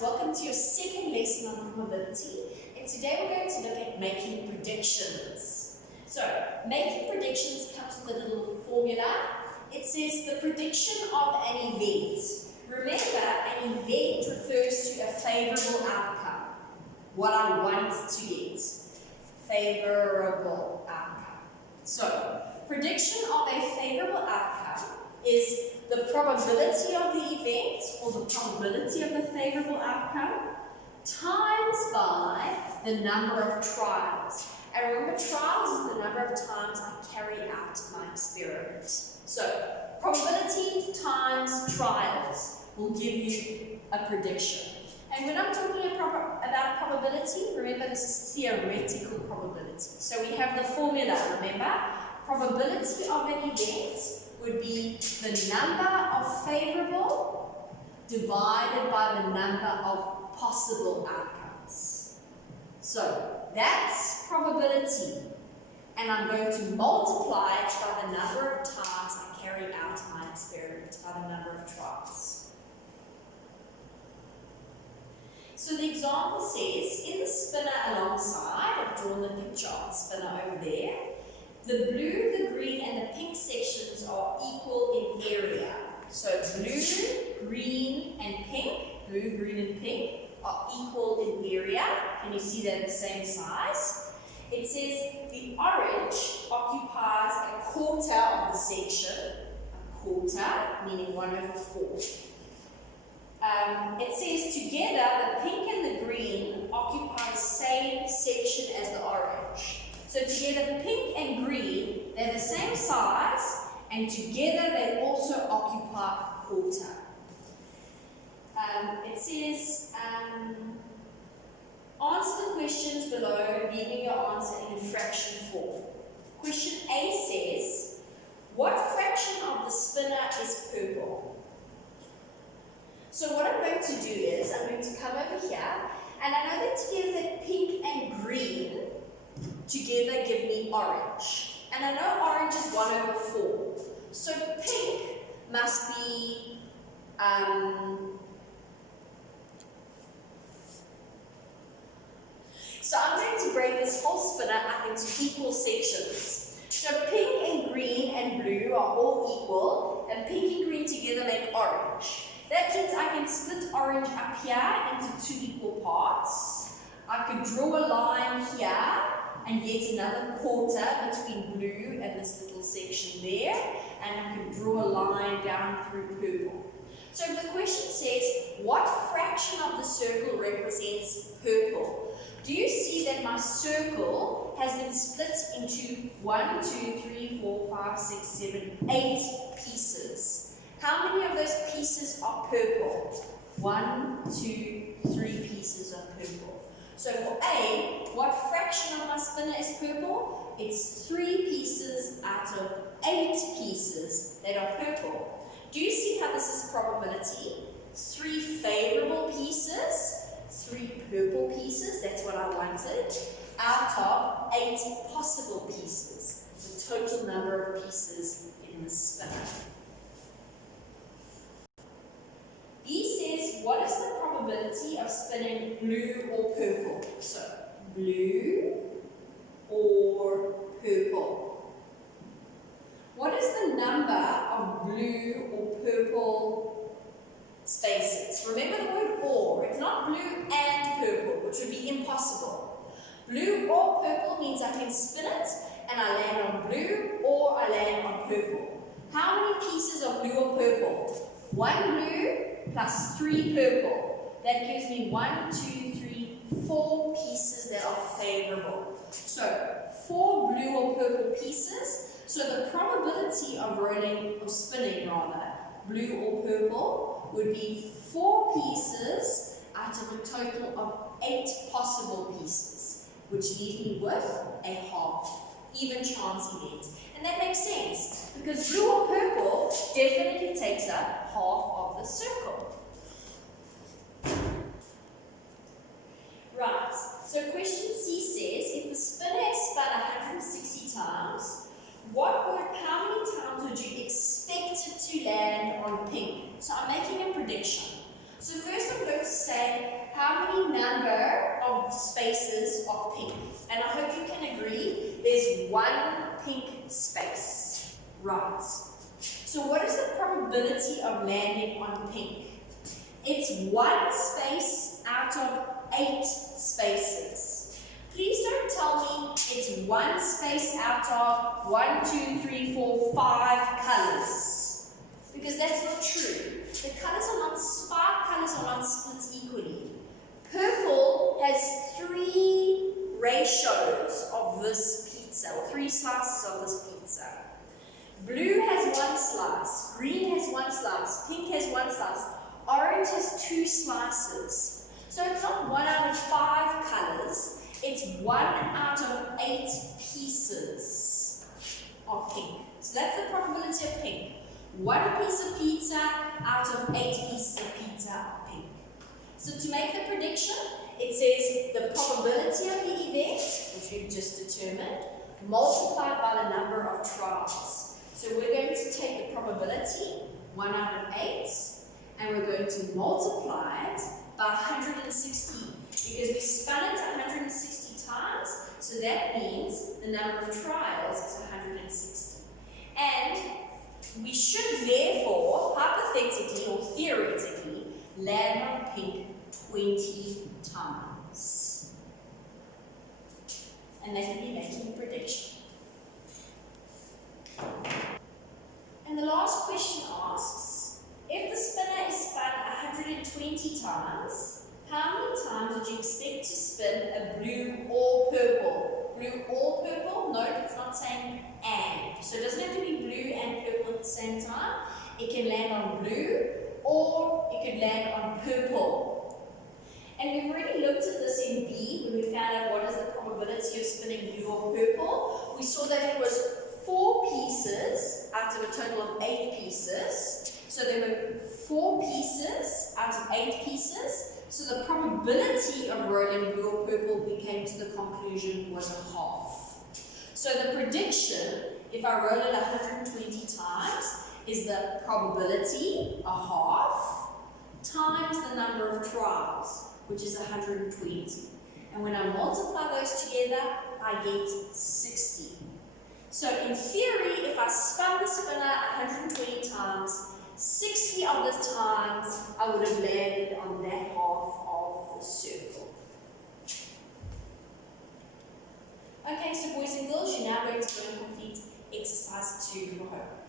welcome to your second lesson on probability, and today we're going to look at making predictions. So, making predictions comes with a little formula. It says the prediction of an event. Remember, an event refers to a favorable outcome. What I want to get. Favorable outcome. So, prediction of a favorable outcome is the probability of the event, or the probability of the favorable outcome, times by the number of trials. And remember, trials is the number of times I carry out my experiment. So, probability times trials will give you a prediction. And when I'm talking about probability, remember this is theoretical probability. So we have the formula, remember? Probability of an event would be the number of favorable divided by the number of possible outcomes. So that's probability, and I'm going to multiply it by the number of times I carry out my experiment, by the number of trials. So the example says, in the spinner alongside, I've drawn the picture of the spinner over there, the blue, the green, and the pink sections are equal in area. So blue, green, and pink, blue, green, and pink are equal in area. Can you see they're the same size? It says the orange occupies a quarter of the section, a quarter, meaning 1/4. It says together the pink and the green occupy the same section as the orange. So together pink and green, they're the same size, and together they also occupy a quarter. It says, answer the questions below, leaving your answer in fraction form. Question A says, what fraction of the spinner is purple? So what I'm going to do is, I'm going to come over here, and I know that together that pink and green together give me orange. And I know orange is 1/4. So pink must be, so I'm going to break this whole spinner up into equal sections. So pink and green and blue are all equal, and pink and green together make orange. That means I can split orange up here into 2 equal parts. I could draw a line here and get another quarter between blue and this little section there, and I could draw a line down through purple. So if the question says, what fraction of the circle represents purple? Do you see that my circle has been split into 1, 2, 3, 4, 5, 6, 7, 8 pieces? How many of those pieces are purple? 1, 2, 3 pieces are purple. So for A, what fraction of my spinner is purple? It's 3 pieces out of 8 pieces that are purple. Do you see how this is probability? 3 favorable pieces, 3 purple pieces, that's what I wanted, out of 8 possible pieces, the total number of pieces in the spinner. B says, what is the probability of spinning blue or purple? So, blue or purple. What is the number of blue or purple spaces? Remember the word or. It's not blue and purple, which would be impossible. Blue or purple means I can spin it and I land on blue or I land on purple. How many pieces of blue or purple? 1 blue plus 3 purple. That gives me 1, 2, 3, 4 pieces that are favorable. So 4 blue or purple pieces. So the probability of rolling, or spinning rather, blue or purple would be 4 pieces out of a total of 8 possible pieces, which leaves me with a half, even chance event. And that makes sense, because blue or purple definitely takes up half of the circle. Right, so question C says, if the spinner is spun 160 times, how many times would you expect it to land on pink? So I'm making a prediction. So first I'm going to say of pink. And I hope you can agree there's one pink space. Right. So what is the probability of landing on pink? It's 1 space out of 8 spaces. Please don't tell me it's 1 space out of 1, 2, 3, 4, 5 colors. Because that's not true. The colors are not, 5 colors are not split equally. Purple has 3 ratios of this pizza, or 3 slices of this pizza. Blue has 1 slice, green has 1 slice, pink has 1 slice, orange has 2 slices. So it's not 1 out of 5 colors, it's 1 out of 8 pieces of pink. So that's the probability of pink. 1 piece of pizza out of 8 pieces of pizza are pink. So to make the prediction, it says the probability of the event, which we've just determined, multiplied by the number of trials. So we're going to take the probability, 1 out of 8, and we're going to multiply it by 160, because we spun it 160 times, so that means the number of trials is 160. And we should therefore, hypothetically or theoretically, land on pink 20 times. And they can be making a prediction. And the last question asks, if the spinner is spun 120 times, how many times would you expect to spin a blue or purple? Blue or purple? Note it's not saying and. So it doesn't have to be blue and purple at the same time. It can land on blue or it could land on purple. And we've already looked at this in B when we found out what is the probability of spinning blue or purple. We saw that it was 4 pieces out of a total of 8 pieces. So there were 4 pieces out of 8 pieces. So the probability of rolling blue or purple, we came to the conclusion, was a half. So the prediction, if I roll it 120 times, is the probability, a half, times the number of trials, which is 120. And when I multiply those together, I get 60. So in theory, if I spun the spinner 120 times, 60 of the times I would have landed on that half of the circle. Okay, so boys and girls, you're now going to go and complete exercise 2 for homework.